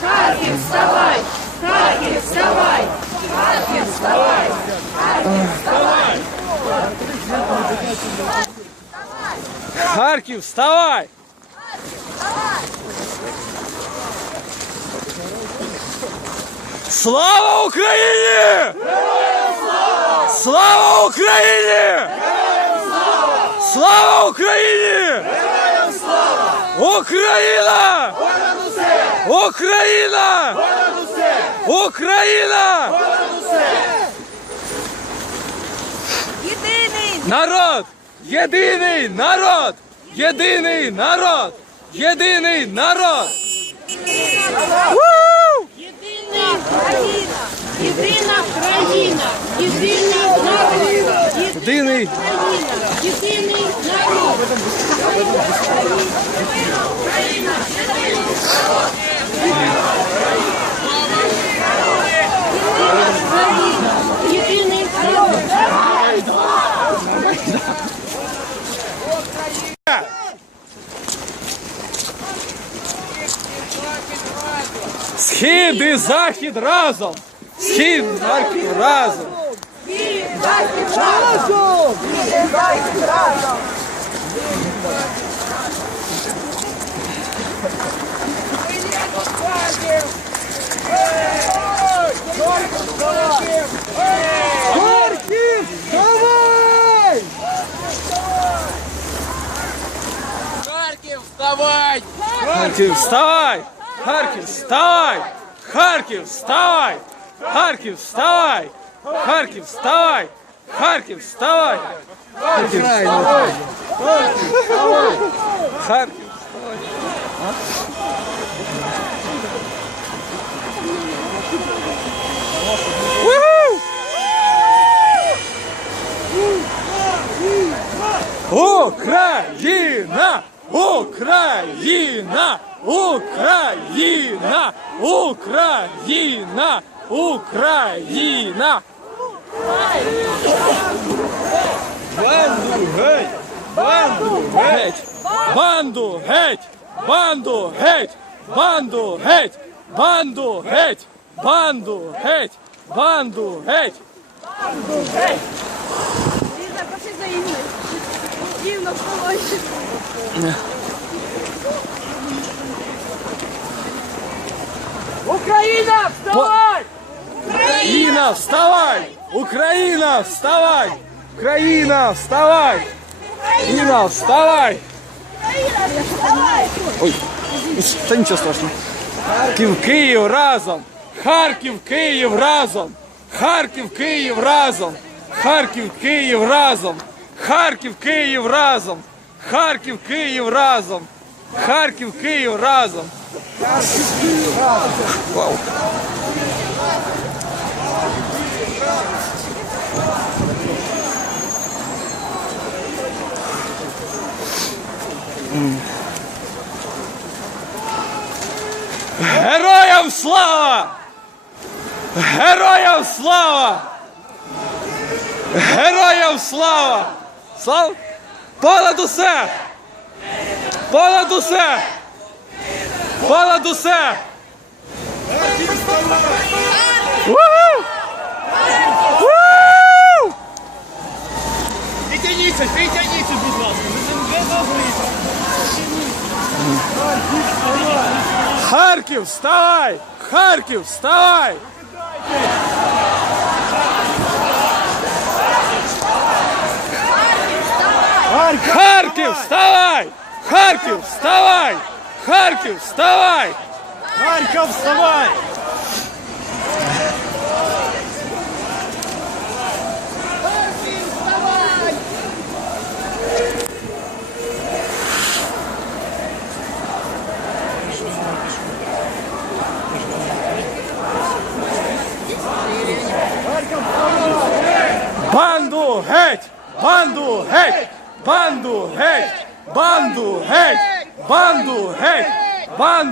Хакин, вставай! Хакин, вставай! Хакин, вставай! Хакин, вставай! Харьков, вставай! Слава Украине! Слава Украине! Слава Украине! Україна! Україна! Україна! Єдиний! Народ! Єдиний народ! Єдиний народ! Єдиний народ! Єдина країна! Єдина країна! Єдиний народ! Єдиний! Єдиний народ! Єдиний народ! Схід і захід разом! Схід і захід разом! Вітайте разом! Вітайте разом! Харьков, давай! Харьков, вставай! Харьков, вставай! Харьков, вставай! Харьков, вставай! Харьков, вставай! Харьков, вставай! Харьков, вставай! Харьков, вставай! Харьков, вставай! Харьков, Украина! Украина! Украина! Украина! Украина! Банду геть! Банду геть! Банду геть! Банду геть! Банду геть! Банду геть! Банду геть! Банду геть! Ліза, пошли за Інною. Дівно, вставай. Україна, вставай! Україна, вставай! Україна, вставай! Україна, вставай! Україна, вставай! Ой, та нічого страшного. Харків, Київ разом! Харків, Київ разом! Харків, Київ разом! Харків, Київ разом! Харків, Київ разом! Харків, Київ разом! Харків, Київ разом! Вау! Героям слава! Героям слава! Героям слава! Слава! Понад усе! Понад усе! Понад усе! Підтягніться, підтягніться, будь ласка. Ви не Харьков, вставай! Харьков, вставай! Харьков, вставай! Харьков, вставай! Харьков, вставай! Харьков, вставай!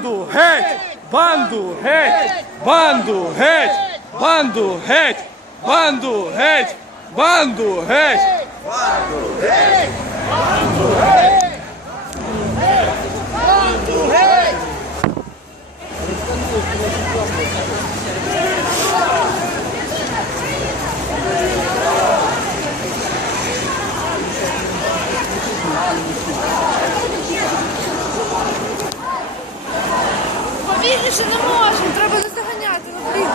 Банду геть! Банду геть! Банду геть! Банду геть! Банду геть! Банду геть! більше не можемо, треба не заганяти. Ну, блін.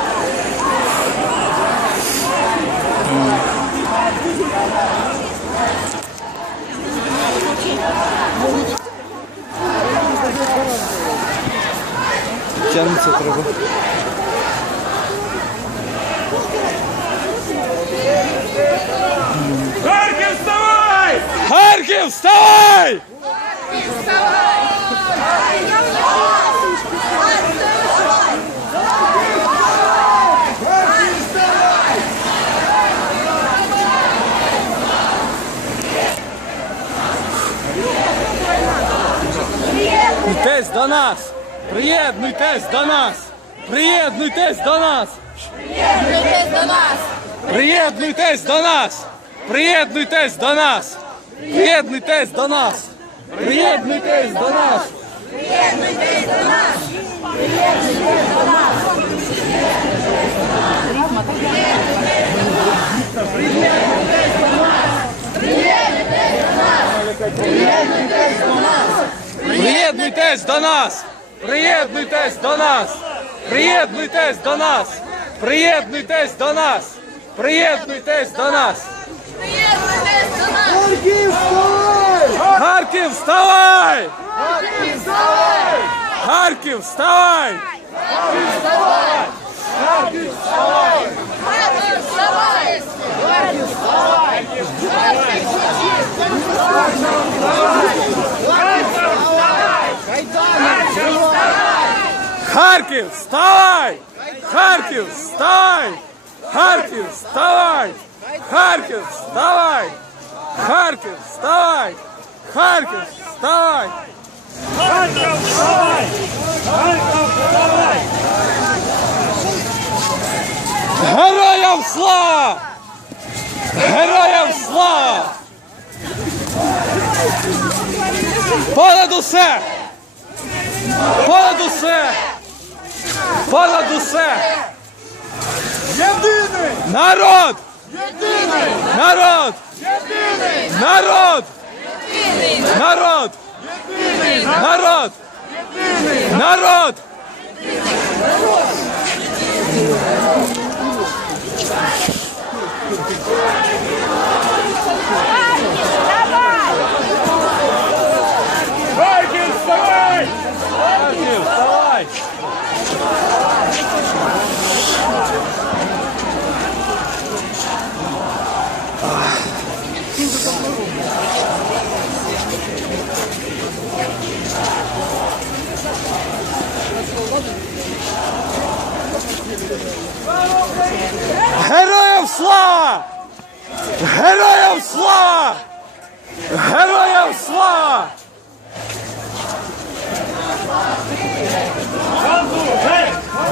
Тягнеться треба. Харків, вставай! Харків, вставай! Приєднуйтесь до нас! Приєднуйтесь до нас! Приєднуйтесь до нас! Приєднуйтесь до нас. Приєднуйтесь до нас! Приєднуйтесь до нас! Приєднуйтесь до нас! Приєднуйтесь до нас! Приєднуйтесь до нас! Приєднуйтесь до нас! Приєднуйтесь до нас! Приєднуйтесь до нас! Приєднуйтесь до нас! Приєднуйтесь до нас. приєднуйтесь до Харків, вставай! Харків, вставай! Харків, вставай. Харків, вставай! Харків, вставай! Харків, вставай! Харків, вставай! Харків, вставай! Харків, вставай! Харків, вставай! Харків, вставай! Героям слава! Героям слава! Понад усе! Понад усе! Понад усе! Єдиний! Народ! Єдиний! Народ! Єдиний! Народ! Народ! Єдиний! Народ! Народ! Харків, вставай! Харків, вставай! Героям слава! Героям слава! Героям слава!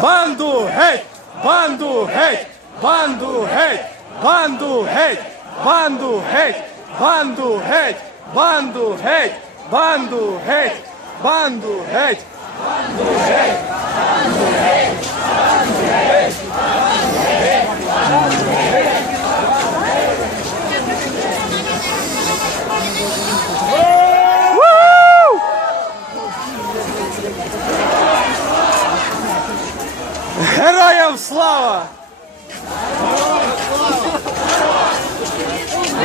Банду, геть! Банду геть! Банду геть! Банду геть! Банду геть! Банду геть! Банду геть! Банду геть! Банду геть! Ву! Героям слава!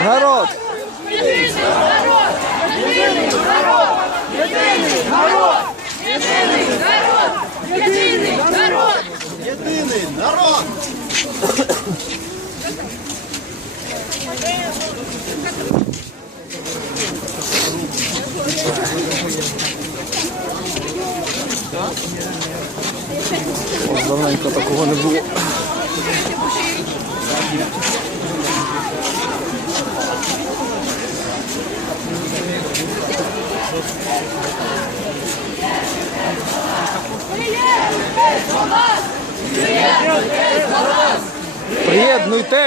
Народ! Єдиний народ. Єдиний народ. Єдиний народ. Єдиний народ. Єдиний народ. Єдиний народ! Давненько такого не було.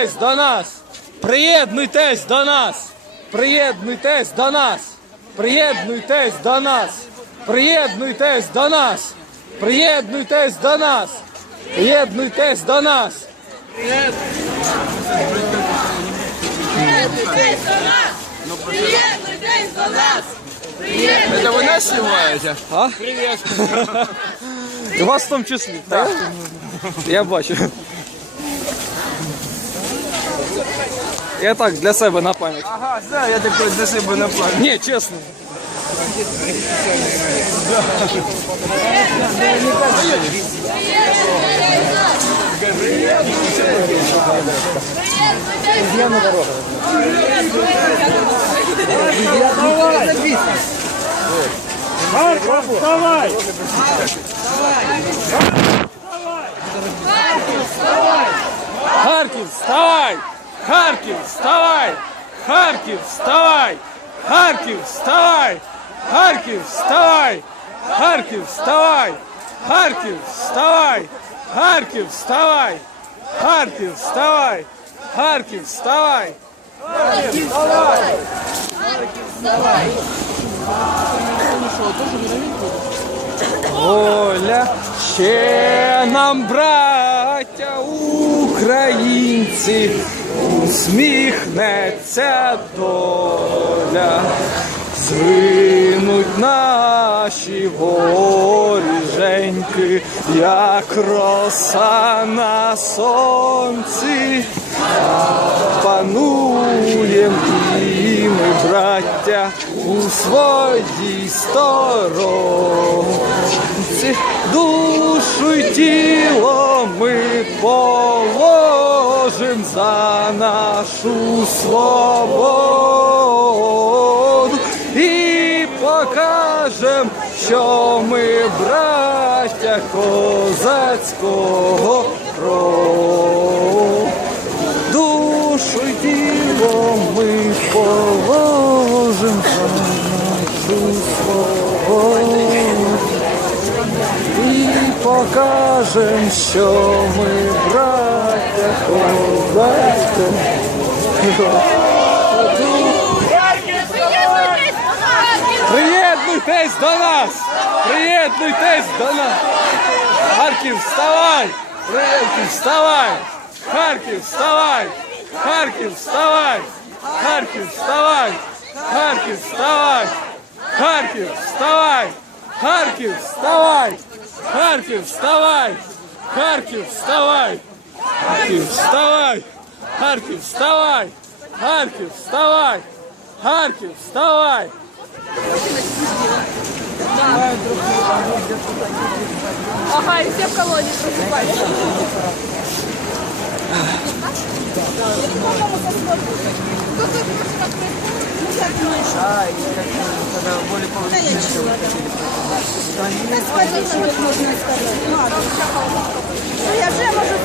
Приєднуйтесь до нас! Приєднуйтесь до нас! Приєднуйтесь до нас! Приєднуйтесь до нас! Приєднуйтесь до нас! Приєднуйтесь до нас! Приєднуйтесь до нас! Приєднуйтесь до нас. Приєднуйтесь до нас. Приєднуйтесь Це вони знімають? А? Привіт! У вас в тому числі, так? Я бачу. Я так для себе на пам'ять. Ага, да, я такой для себе на план. Ні, чесно. Харков, вставай! Харків, вставай! Харків, вставай! Харків, вставай! Харків, вставай! Харків, вставай! Харків, вставай! Харків, вставай! Харків, вставай! Харків, вставай! Харків, вставай! Воля ще нам, браття українці, усміхнеться доля, звинуть наші воріженьки, як роса на сонці. Пануєм ми, браття, у своїй сторонці. Душу й тіло ми положим за нашу свободу і покажем, що ми браття козацького роду. Душу й тіло ми положим за нашу свободу і покажем, що ми браття козацького Приєднуйтесь до нас! Приєднуйтесь до нас! Харків, вставай! Харків, вставай! Харків, вставай! Харків, вставай! Харків, вставай! Харків, вставай! Харків, вставай! Харків, вставай! Харків, вставай! Харків, вставай! Харків, вставай! Харків, вставай! Харків, вставай! Харків, вставай! Ага, и все в колонии просыпаются. А, и когда более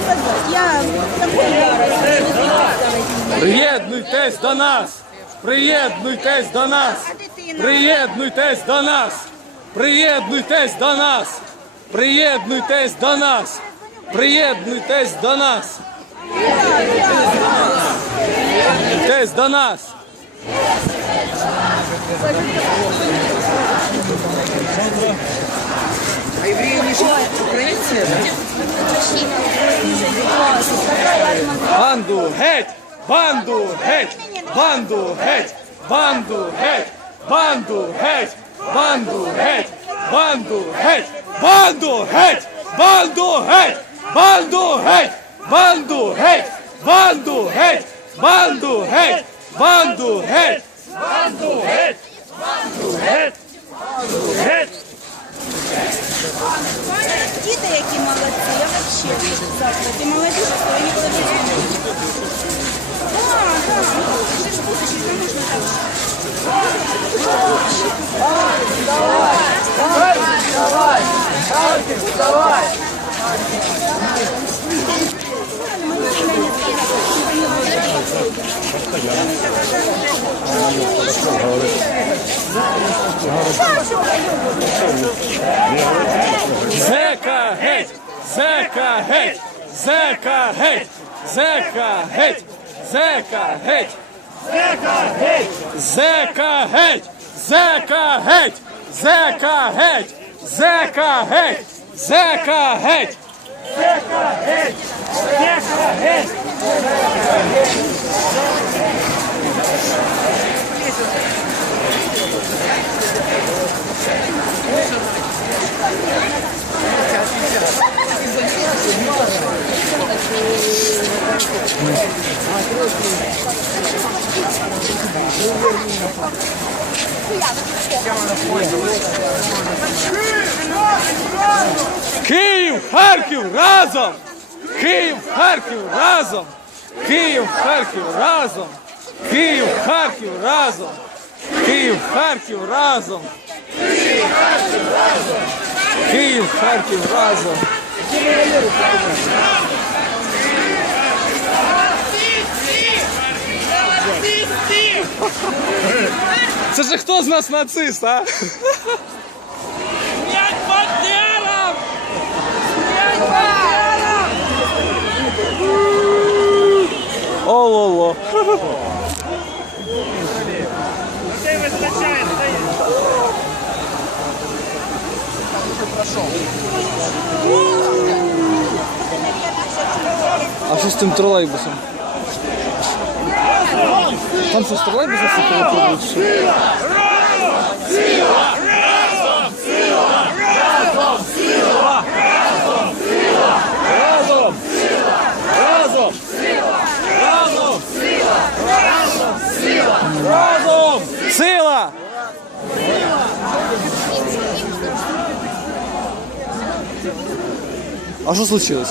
сказати. Я Приєднуйтесь до нас! Приєднуйтесь до нас! Приєднуйтесь до нас! Приєднуйтесь до нас! Приєднуйтесь до нас! Приєднуйтесь до нас! Приєднуйтесь до нас! А евреи не живут украинцы? Банду геть! Банду геть! Банду геть! Банду геть! Банду геть! Банду геть! Банду геть! Банду геть! Банду геть! Банду геть! Банду геть! Банду геть! Банду геть! Банду геть! Банду геть! Банду геть! Банду геть! Діти, які молодці, я взагалі хочу завтра. Ти молодці, що я ніколи не знаю. Так, так, ти ж будеш, не можна так. Давай, давай, давай, давай, давай, давай. Зека геть! Зека геть! Зека геть! Зека геть! Зека геть! Зека геть! Зека геть! Зека геть! Зека геть! Зека геть! Зека геть! Зека геть! Зека геть! Київ, Харків разом! Київ, Харків разом! Київ, Харків разом! Київ, Харків разом! Київ, Харків разом! Київ, Харків разом! Це ж хто з нас нацист, а? Ололо. Є. А що з тим тролейбусом? Там що з тролейбусом що переходить? Що? Сила! А що случилось?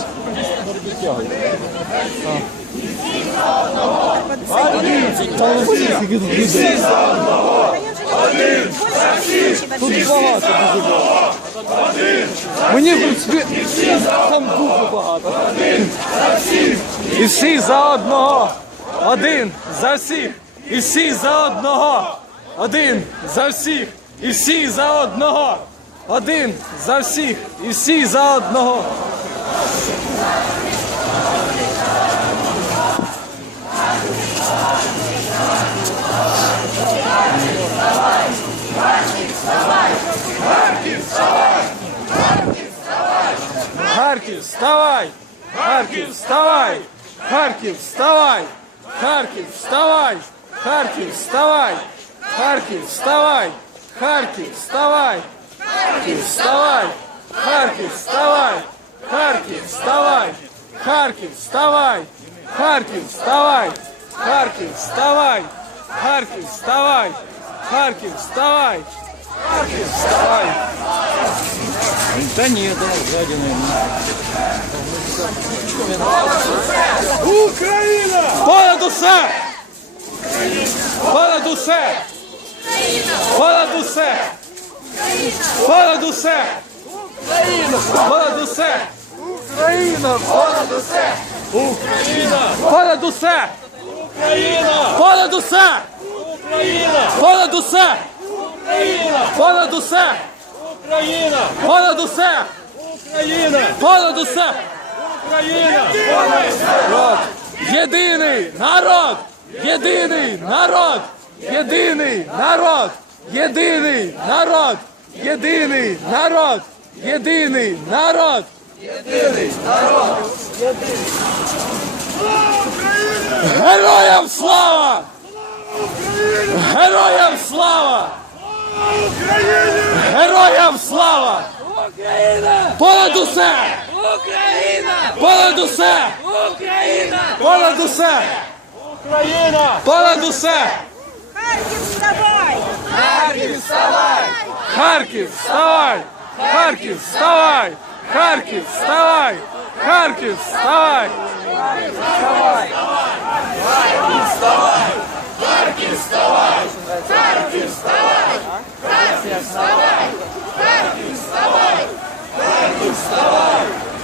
Тут багато. Мені, в принципі, там дуже багато. І всі за одного. Один за всіх. І всі за одного. Один за всіх. І всі за одного. Один за всіх. І всі за одного. Вставай! Харків, вставай! Харків, вставай! Харків, вставай! Харків, вставай! Харків, вставай! Харків, вставай! Харків, вставай! Харків, вставай! Харків, вставай! Харків, вставай! Харків, вставай! Харків, вставай! Харків, вставай! Харків, вставай! Встань! Да нет, он сзади, наверное. Украина! Пана Дусе! Пана Дусе! Пана Дусе! Пана Дусе! Пана Дусе! Україна! Пана Дусе! Україна! Пана Дусе! Україна! Пана Дусе! Україна! Пана Дусе! Понад усе! Україна! Понад усе! Україна! Понад усе! Україна! Понад усе! Україна! Народ! Єдиний народ! Єдиний народ! Єдиний народ! Єдиний народ! Єдиний народ! Єдиний народ! Єдиний народ! Героям слава! Героям слава! Героям слава! Україна! Понад усе! Україна! Понад усе! Україна! Понад усе! Україна! Понад усе! Харків, вставай! Харків, вставай! Харків, вставай! Харків, вставай! Харків, вставай! Харків, вставай! Харків, вставай! Харків, вставай! Харків, вставай!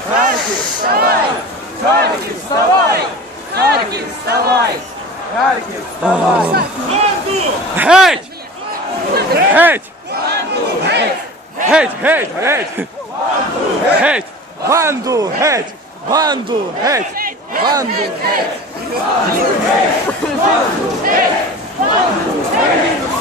Харків, вставай! Харків, вставай! Харків, вставай! Харків, вставай! Геть! Геть! Геть, геть, геть! Геть! Банду, геть! Банду, геть! Банду, геть! Банду, геть! Банду, геть! Банду, геть!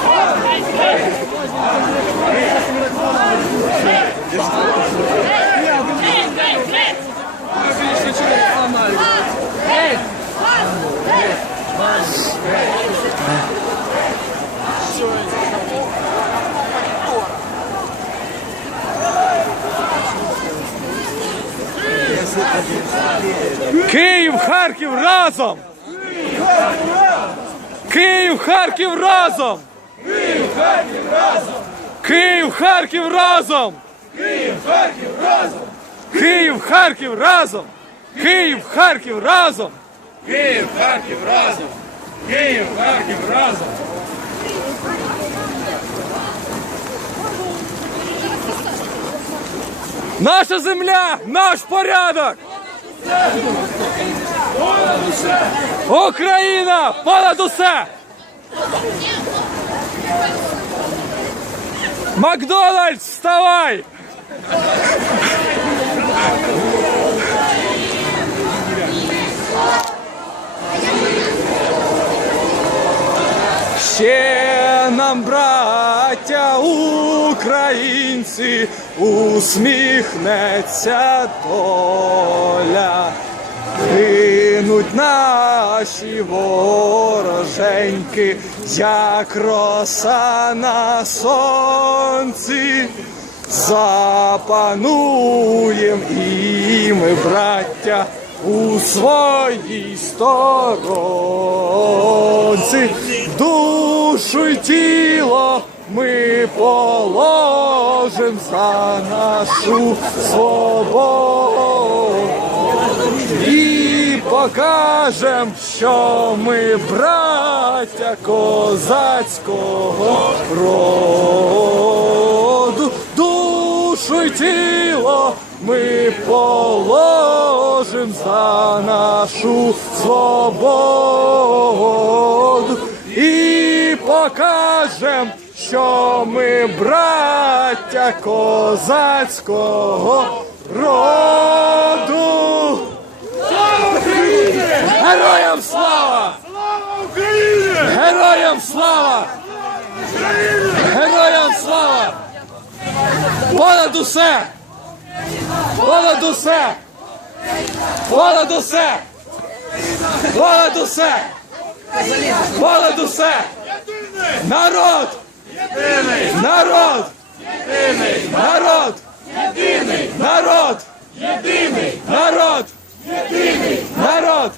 Київ, Харків разом! Київ, Харків разом! Київ, Харків разом! Київ, Харків разом! Київ, Харків разом! Київ, Харків разом! Київ, Харків разом! Київ, Харків разом! Київ, Харків разом! Наша земля, наш порядок! Україна понад усе! Макдональдс, вставай! Ще нам, браття українці, усміхнеться доля. Гинуть наші вороженьки, як роса на сонці. Запануєм і ми, браття, у своїй сторонці. Душу й тіло ми положим за нашу свободу. І покажем, що ми браття козацького роду. Душу й тіло ми положим за нашу свободу. І покажем, що ми браття козацького роду. Героям слава! Героям слава! Героям слава! Понад усе! Понад усе! Понад усе! Понад усе! Понад усе! Народ! Народ! Народ! Народ! Народ! Народ!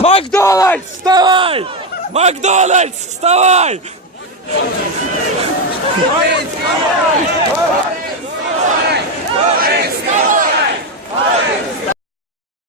Макдональдс, вставай! Макдональдс, вставай! Вставай! Вставай! Вставай!